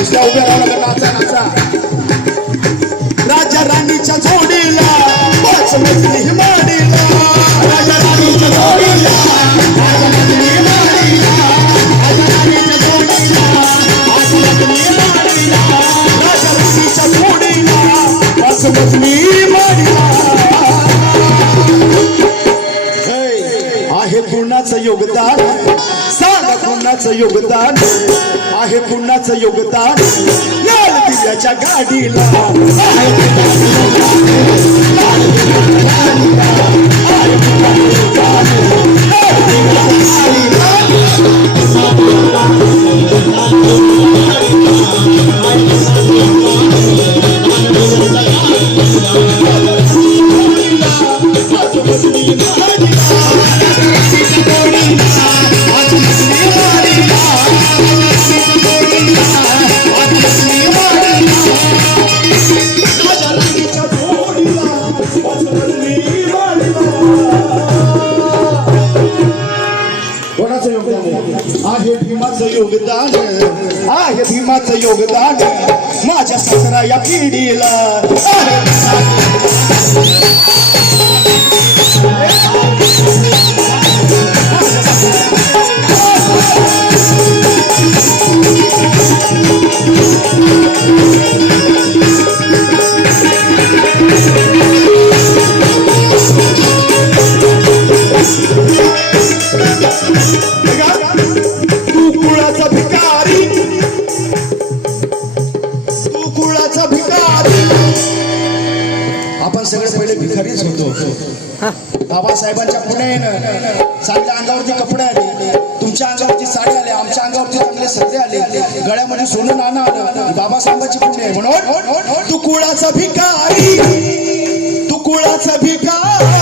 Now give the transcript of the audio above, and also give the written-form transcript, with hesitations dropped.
नुसत्या उभ्या राहू नका, नाचा नाचा. राजा राणीच्या जोडीला पाच मजली माडीला, राजा राणीच्या जोडीला पाच मजली माडीला, राजा राणीच्या जोडीला पाच मजली माडीला, राजा राणीच्या जोडीला पाच मजली माडीला. आहे कुणाचं योगदान सांगा, कुणाचं योगदान आहे, कुणाचं योगदान लाल दिव्याच्या गाडीला, आहे कुणाचं योगदान लाल दिव्याच्या गाडीला, आहे कुणाचं योगदान लाल दिव्याच्या आहे भीमाचं योगदान, आहे भीमाचं योगदान माझ्या ससरा या पिढीला. तू कुळाचा भिकारी, तू कुळाचा भिकारी. आपण सगळे पहिले भिकारीच होतो. बाबासाहेबांच्या पुढे चांगल्या अंगावरती कपडे आले, तुमच्या अंगावरती साडी आले, आमच्या अंगावरती चांगले सत्रे आले, गळ्यामध्ये सोनं नाणं आलं. बाबासाहेबांची पुण्य म्हणून तू कुळाचा भिकारी, तू कुळाचा भिकारी.